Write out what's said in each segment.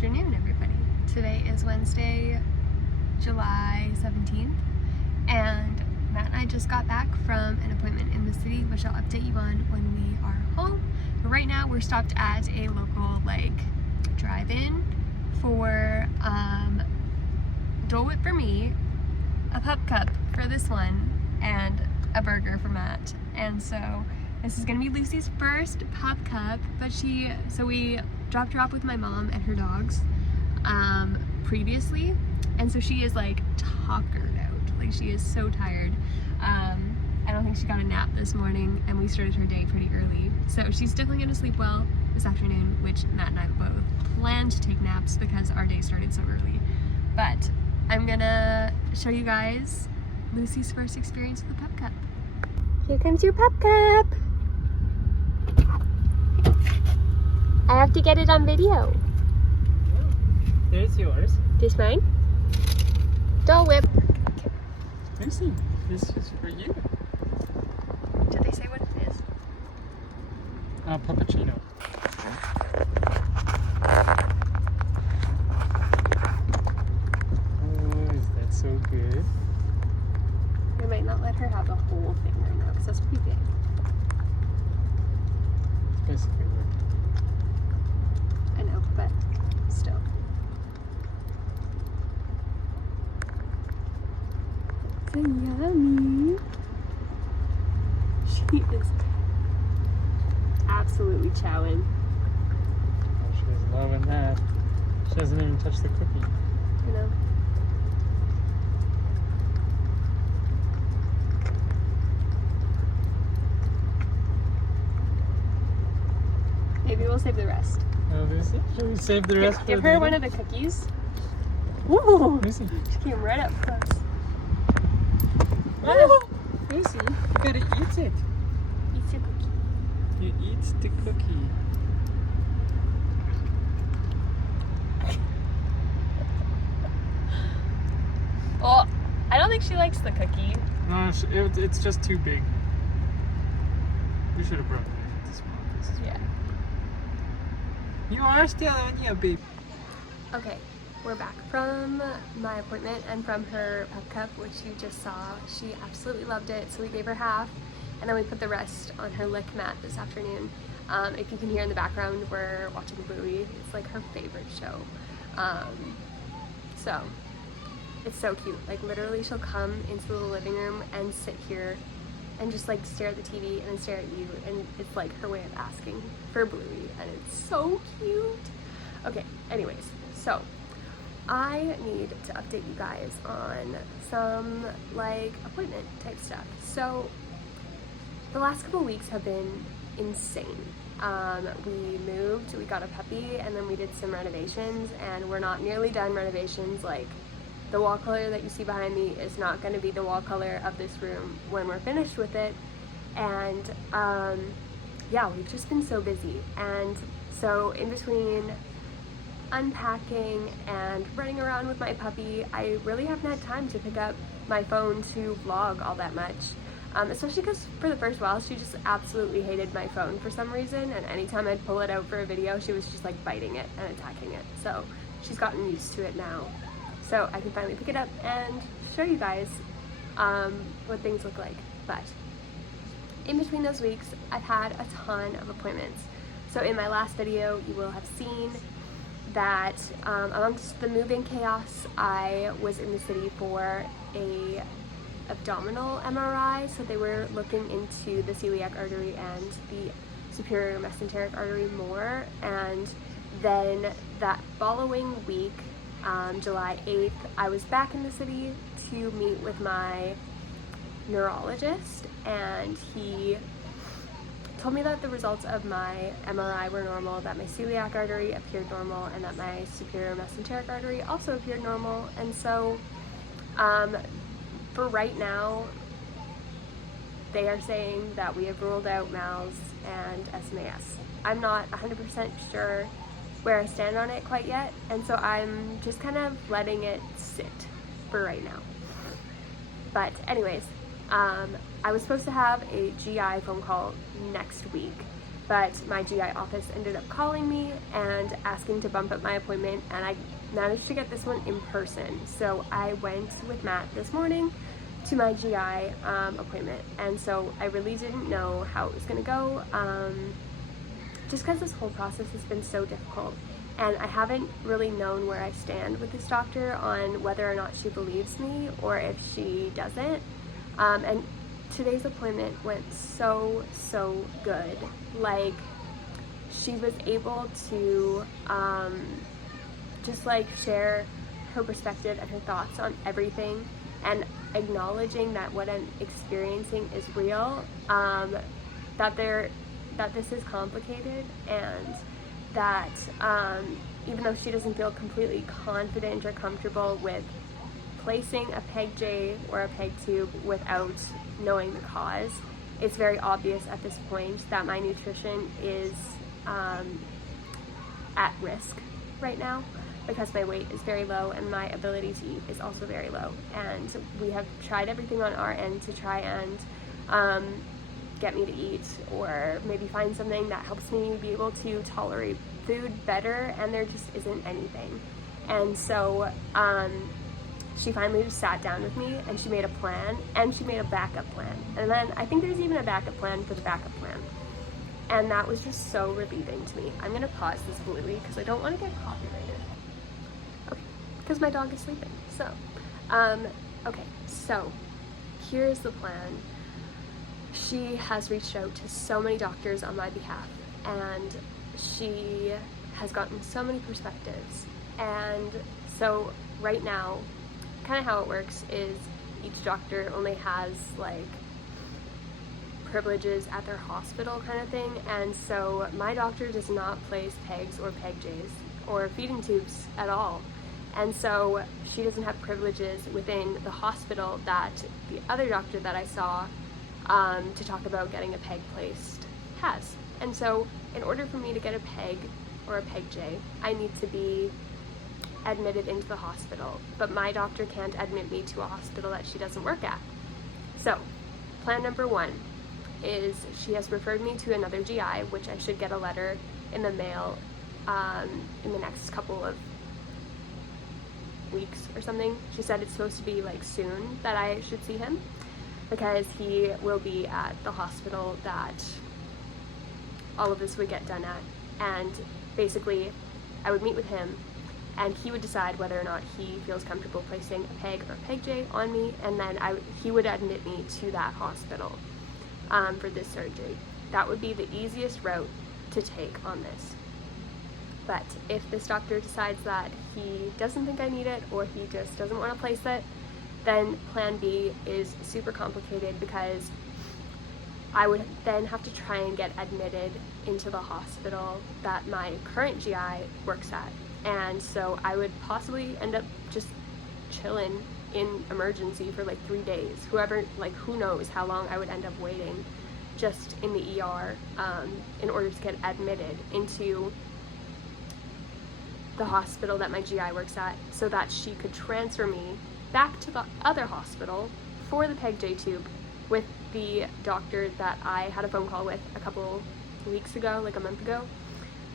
afternoon, everybody. Today is Wednesday, July 17th, and Matt and I just got back from an appointment in the city, which I'll update you on when we are home. But right now we're stopped at a local drive-in for Dole Whip for me, a Pup Cup for this one, and a burger for Matt. And so this is gonna be Lucy's first Pup Cup, but so we dropped her off with my mom and her dogs previously, and so she is tuckered out. She is so tired. I don't think she got a nap this morning, and we started her day pretty early, so she's definitely gonna sleep well this afternoon, which Matt and I both plan to take naps because our day started so early. But I'm gonna show you guys Lucy's first experience with the Pup Cup. Here comes your Pup Cup. I have to get it on video. There's yours. This mine? Dole Whip. Lucy, this is for you. Did they say what it is? Puppuccino. Oh, is that so good? We might not let her have the whole thing right now because that's pretty big. That's a good one. I know, but still. So yummy. She is absolutely chowing. Oh, she's loving that. She hasn't even touched the cookie. You know? Maybe we'll save the rest. Oh, Lucy, should we save the rest for Give later? her one of the cookies. Woo! Lucy. She came right up close. Oh, Lucy, you gotta eat it. Eat your cookie. You eat the cookie. Well, I don't think she likes the cookie. No, it's just too big. We should have brought the small pieces. Yeah. You are still on your baby. Okay, we're back from my appointment and from her Pup Cup, which you just saw. She absolutely loved it, so we gave her half, and then we put the rest on her lick mat this afternoon. If you can hear in the background, we're watching Bluey. It's her favorite show. So it's so cute. Literally, she'll come into the living room and sit here and just stare at the TV and then stare at you, and it's her way of asking for Bluey, and it's so cute. Okay, anyways, so I need to update you guys on some appointment type stuff. So the last couple weeks have been insane. We moved, we got a puppy, and then we did some renovations, and we're not nearly done renovations. The wall color that you see behind me is not going to be the wall color of this room when we're finished with it. And yeah, we've just been so busy. And so in between unpacking and running around with my puppy, I really haven't had time to pick up my phone to vlog all that much. Especially because for the first while, she just absolutely hated my phone for some reason. And anytime I'd pull it out for a video, she was just biting it and attacking it. So she's gotten used to it now. So I can finally pick it up and show you guys what things look like. But in between those weeks, I've had a ton of appointments. So in my last video, you will have seen that amongst the moving chaos, I was in the city for a abdominal MRI. So they were looking into the celiac artery and the superior mesenteric artery more. And then that following week, July 8th, I was back in the city to meet with my neurologist, and he told me that the results of my MRI were normal, that my celiac artery appeared normal, and that my superior mesenteric artery also appeared normal. And so for right now, they are saying that we have ruled out MALS and SMAS. I'm not 100% sure where I stand on it quite yet, and so I'm just kind of letting it sit for right now. But anyways, I was supposed to have a GI phone call next week, but my GI office ended up calling me and asking to bump up my appointment, and I managed to get this one in person. So I went with Matt this morning to my GI appointment, and so I really didn't know how it was going to go, just because this whole process has been so difficult, and I haven't really known where I stand with this doctor on whether or not she believes me or if she doesn't. And today's appointment went so good. Like, she was able to just like share her perspective and her thoughts on everything, and acknowledging that what I'm experiencing is real, that this is complicated, and that even though she doesn't feel completely confident or comfortable with placing a PEG J or a PEG tube without knowing the cause, it's very obvious at this point that my nutrition is at risk right now, because my weight is very low and my ability to eat is also very low. And we have tried everything on our end to try and get me to eat, or maybe find something that helps me be able to tolerate food better, and there just isn't anything. And so she finally just sat down with me, and she made a plan, and she made a backup plan. And then I think there's even a backup plan for the backup plan. And that was just so relieving to me. I'm gonna pause this Bluey because I don't want to get copyrighted. Okay, because my dog is sleeping. So, okay, so here's the plan. She has reached out to so many doctors on my behalf, and she has gotten so many perspectives. And so right now, kind of how it works is each doctor only has like privileges at their hospital kind of thing, and so my doctor does not place PEGs or PEG-Js or feeding tubes at all, and so she doesn't have privileges within the hospital that the other doctor that I saw to talk about getting a PEG placed has. And so in order for me to get a PEG or a PEG-J, I need to be admitted into the hospital, but my doctor can't admit me to a hospital that she doesn't work at. So plan number one is she has referred me to another GI, which I should get a letter in the mail in the next couple of weeks or something. She said it's supposed to be like soon that I should see him, because he will be at the hospital that all of this would get done at. And basically I would meet with him, and he would decide whether or not he feels comfortable placing a PEG or PEG-J on me, and then he would admit me to that hospital for this surgery. That would be the easiest route to take on this. But if this doctor decides that he doesn't think I need it, or he just doesn't want to place it, then plan B is super complicated, because I would then have to try and get admitted into the hospital that my current GI works at. And so I would possibly end up just chilling in emergency for like 3 days. Who knows how long I would end up waiting just in the ER in order to get admitted into the hospital that my GI works at, so that she could transfer me back to the other hospital for the PEG-J tube with the doctor that I had a phone call with a couple weeks ago, like a month ago,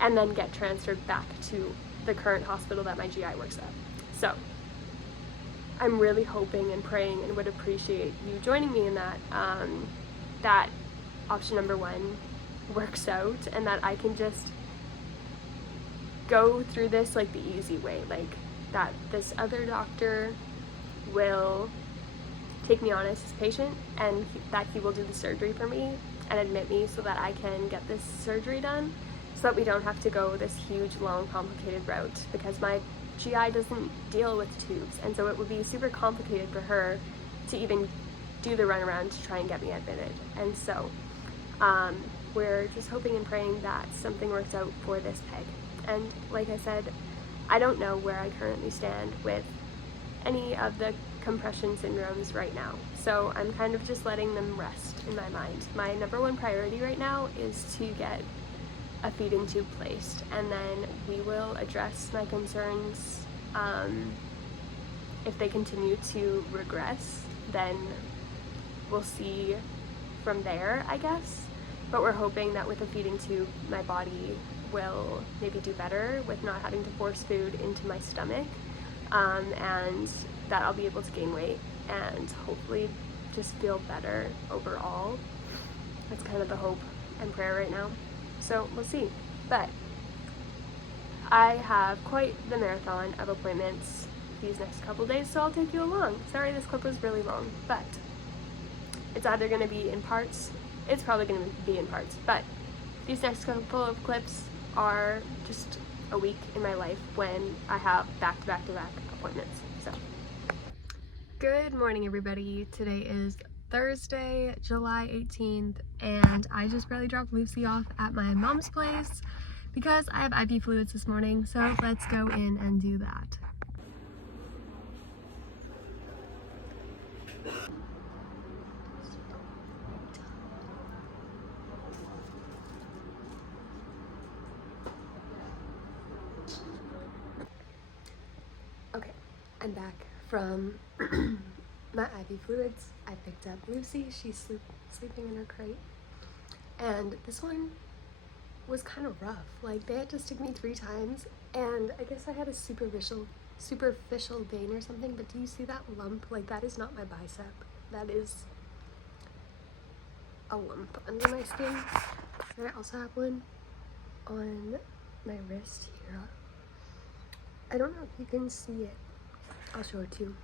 and then get transferred back to the current hospital that my GI works at. So I'm really hoping and praying and would appreciate you joining me in that, that option number one works out, and that I can just go through this like the easy way, like that this other doctor will take me on as his patient, and that he will do the surgery for me and admit me so that I can get this surgery done, so that we don't have to go this huge, long, complicated route, because my GI doesn't deal with tubes, and so it would be super complicated for her to even do the runaround to try and get me admitted. And so we're just hoping and praying that something works out for this PEG. And like I said, I don't know where I currently stand with any of the compression syndromes right now, so I'm kind of just letting them rest in my mind. My number one priority right now is to get a feeding tube placed, and then we will address my concerns. If they continue to regress, then we'll see from there, I guess. but we're hoping that with a feeding tube, my body will maybe do better with not having to force food into my stomach, and that I'll be able to gain weight and hopefully just feel better overall. That's kind of the hope and prayer right now. So we'll see. But I have quite the marathon of appointments these next couple days, so I'll take you along. Sorry this clip was really long, but it's either going to be in parts. It's probably going to be in parts, but these next couple of clips are just a week in my life when I have back-to-back-to-back appointments. So, good morning, everybody. Today is Thursday, July 18th, and I just barely dropped Lucy off at my mom's place because I have IV fluids this morning, so let's go in and do that. Okay, I'm back from my IV fluids. I picked up Lucy. She's sleeping in her crate. And this one was kind of rough. Like, they had to stick me 3 times, and I guess I had a superficial vein or something, but do you see that lump? Like, that is not my bicep. That is a lump under my skin. And I also have one on my wrist here. I don't know if you can see it. I'll show it to you.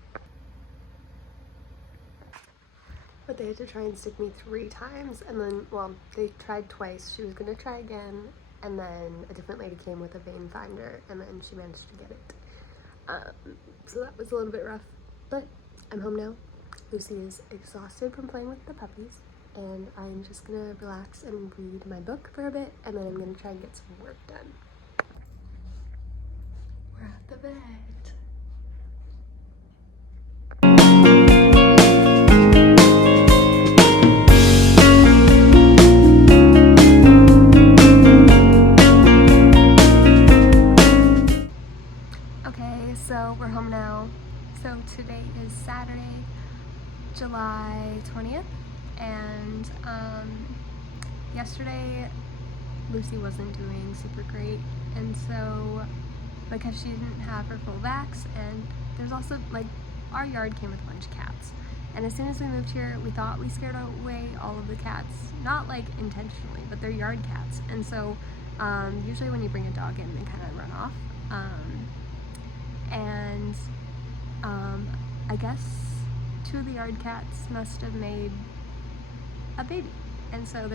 But they had to try and stick me 3 times, and then, well, they tried twice. She was gonna try again, and then a different lady came with a vein finder, and then she managed to get it. So that was a little bit rough, but I'm home now. Lucy is exhausted from playing with the puppies, and I'm just gonna relax and read my book for a bit, and then I'm gonna try and get some work done. We're at the vet. Okay, so we're home now. So today is Saturday, July 20th, and yesterday Lucy wasn't doing super great, and so because she didn't have her full vax, and there's also, like, our yard came with a bunch of cats, and as soon as we moved here, we thought we scared away all of the cats, not like intentionally, but they're yard cats, and so usually when you bring a dog in, they kind of run off, and I guess 2 of the yard cats must have made a baby, and so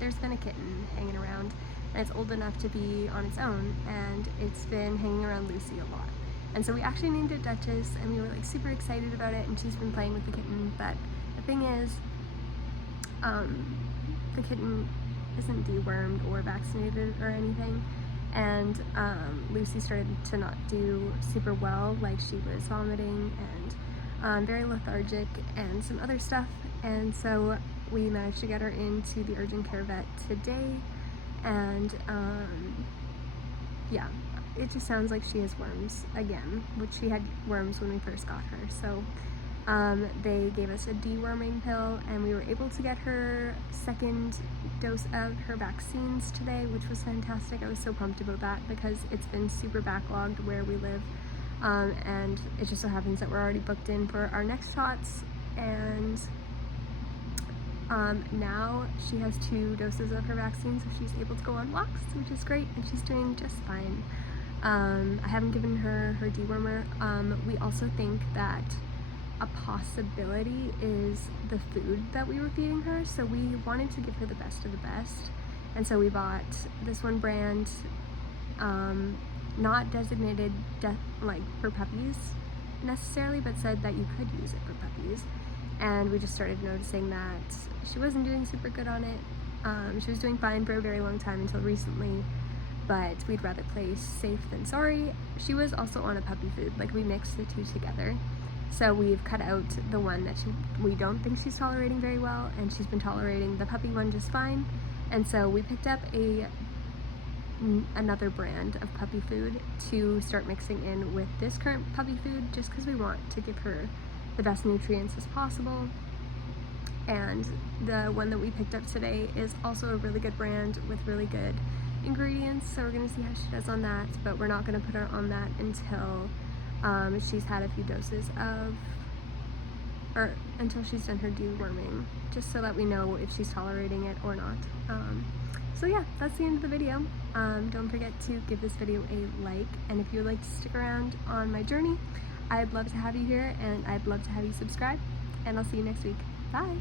there's been a kitten hanging around, and it's old enough to be on its own, and it's been hanging around Lucy a lot. And so we actually named it Duchess, and we were like super excited about it, and she's been playing with the kitten, but the thing is, the kitten isn't dewormed or vaccinated or anything, and Lucy started to not do super well. Like, she was vomiting and very lethargic and some other stuff, and so we managed to get her into the urgent care vet today, and yeah, it just sounds like she has worms again, which she had worms when we first got her. So they gave us a deworming pill, and we were able to get her 2nd dose of her vaccines today, which was fantastic. I was so pumped about that because it's been super backlogged where we live, and it just so happens that we're already booked in for our next shots, and now she has 2 doses of her vaccine, so she's able to go on walks, which is great, and she's doing just fine. I haven't given her dewormer. We also think that a possibility is the food that we were feeding her, so we wanted to give her the best of the best, and so we bought this one brand, not designated like for puppies necessarily, but said that you could use it for puppies, and we just started noticing that she wasn't doing super good on it. She was doing fine for a very long time until recently, but we'd rather play safe than sorry. She was also on a puppy food, like we mixed the 2 together. So we've cut out the one that we don't think she's tolerating very well, and she's been tolerating the puppy one just fine. And so we picked up another brand of puppy food to start mixing in with this current puppy food, just because we want to give her the best nutrients as possible. And the one that we picked up today is also a really good brand with really good ingredients, so we're gonna see how she does on that, but we're not gonna put her on that until she's had a few doses of, or until she's done her deworming, just so that we know if she's tolerating it or not. So yeah, that's the end of the video. Don't forget to give this video a like, and if you would like to stick around on my journey, I'd love to have you here, and I'd love to have you subscribe, and I'll see you next week. Bye!